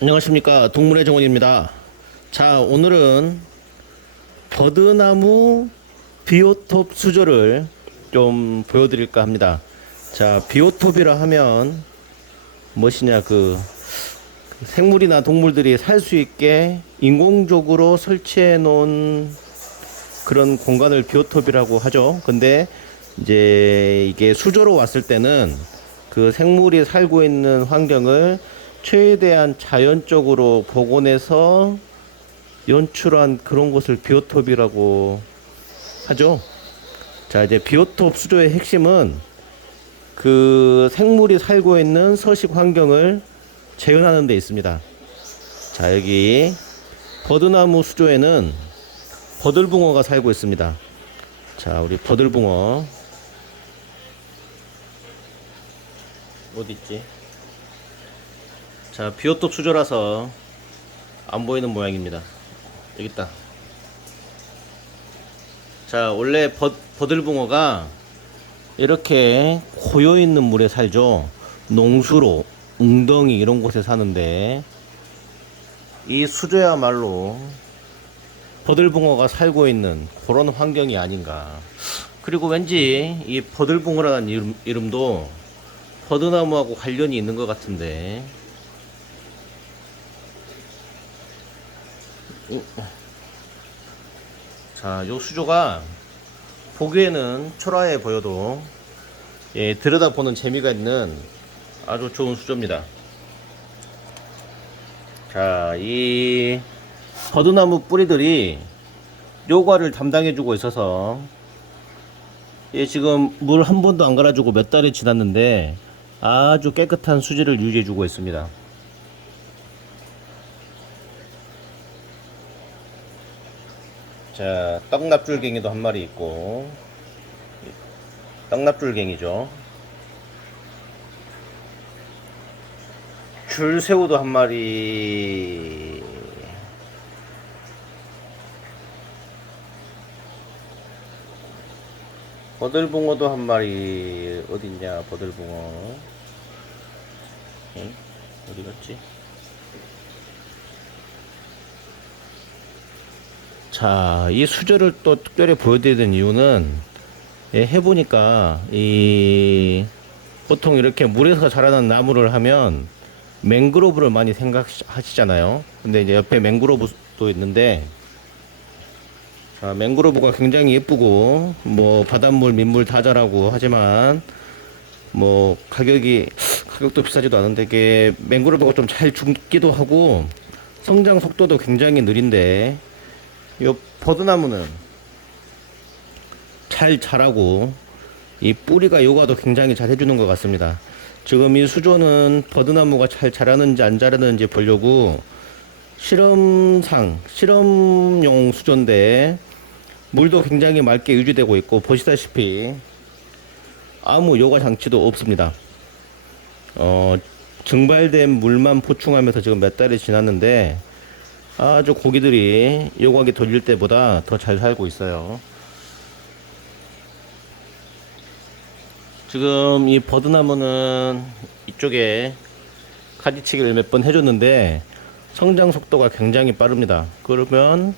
안녕하십니까. 동물의 정원입니다. 자 오늘은 버드나무 비오톱 수조를 좀 보여드릴까 합니다. 자 비오톱이라 하면 무엇이냐 그 생물이나 동물들이 살 수 있게 인공적으로 설치해 놓은 그런 공간을 비오톱이라고 하죠. 근데 이제 이게 수조로 왔을 때는 그 생물이 살고 있는 환경을 최대한 자연적으로 복원해서 연출한 그런 것을 비오톱이라고 하죠. 자, 이제 비오톱 수조의 핵심은 그 생물이 살고 있는 서식 환경을 재현하는 데 있습니다. 자, 여기 버드나무 수조에는 버들붕어가 살고 있습니다. 자, 우리 버들붕어 어디 있지? 자, 비오톱 수조라서 안 보이는 모양입니다. 여기 있다. 자, 원래 버, 버들붕어가 이렇게 고여 있는 물에 살죠. 농수로, 웅덩이 이런 곳에 사는데 이 수조야말로 버들붕어가 살고 있는 그런 환경이 아닌가. 그리고 왠지 이 버들붕어라는 이름, 이름도 버드나무하고 관련이 있는 것 같은데 자, 요 수조가 보기에는 초라해 보여도 예, 들여다보는 재미가 있는 아주 좋은 수조입니다. 자, 이 버드나무 뿌리들이 요과를 담당해주고 있어서 예, 지금 물 한 번도 안 갈아주고 몇 달이 지났는데 아주 깨끗한 수질을 유지해주고 있습니다. 자, 떡납줄갱이도 한 마리 있고, 떡납줄갱이죠. 줄새우도 한 마리. 버들붕어도 한 마리. 어딨냐, 버들붕어. 응? 어디 갔지? 자, 이 수조를 또 특별히 보여드리는 이유는 예, 해보니까 이 보통 이렇게 물에서 자라는 나무를 하면 맹그로브를 많이 생각하시잖아요. 근데 이제 옆에 맹그로브도 있는데 자, 맹그로브가 굉장히 예쁘고 뭐 바닷물, 민물 다 자라고 하지만 뭐 가격이 가격도 비싸지도 않은데 이게 맹그로브가 좀 잘 죽기도 하고 성장 속도도 굉장히 느린데 요 버드나무는 잘 자라고 이 뿌리가 요가도 굉장히 잘 해주는 것 같습니다. 지금 이 수조는 버드나무가 잘 자라는지 안 자라는지 보려고 실험상 실험용 수조인데 물도 굉장히 맑게 유지되고 있고 보시다시피 아무 요가 장치도 없습니다. 어, 증발된 물만 보충하면서 지금 몇 달이 지났는데 아주 고기들이 요가기 돌릴 때보다 더 잘 살고 있어요. 지금 이 버드나무는 이쪽에 가지치기를 몇 번 해줬는데 성장 속도가 굉장히 빠릅니다. 그러면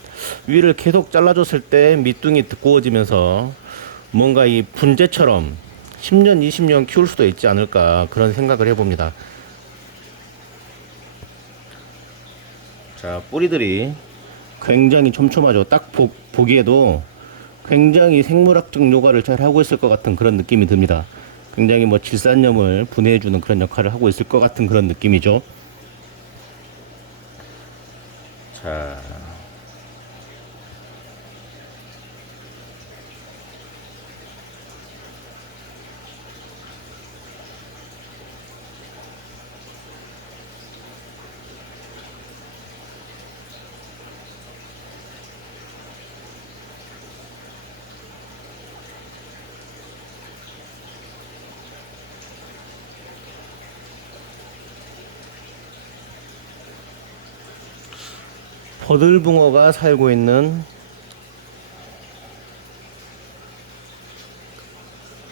위를 계속 잘라줬을 때 밑둥이 두꺼워지면서 뭔가 이 분재처럼 10년, 20년 키울 수도 있지 않을까 그런 생각을 해봅니다. 자, 뿌리들이 굉장히 촘촘하죠. 딱 보, 보기에도 굉장히 생물학적 요가를 잘 하고 있을 것 같은 그런 느낌이 듭니다. 굉장히 뭐 질산염을 분해해주는 그런 역할을 하고 있을 것 같은 그런 느낌이죠. 자. 버들붕어가 살고 있는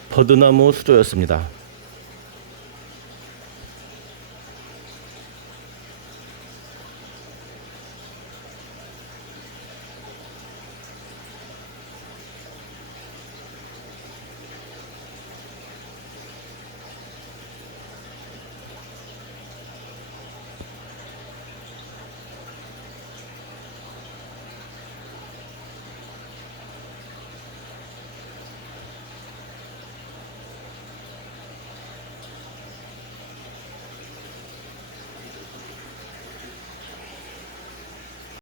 버드나무 수조였습니다.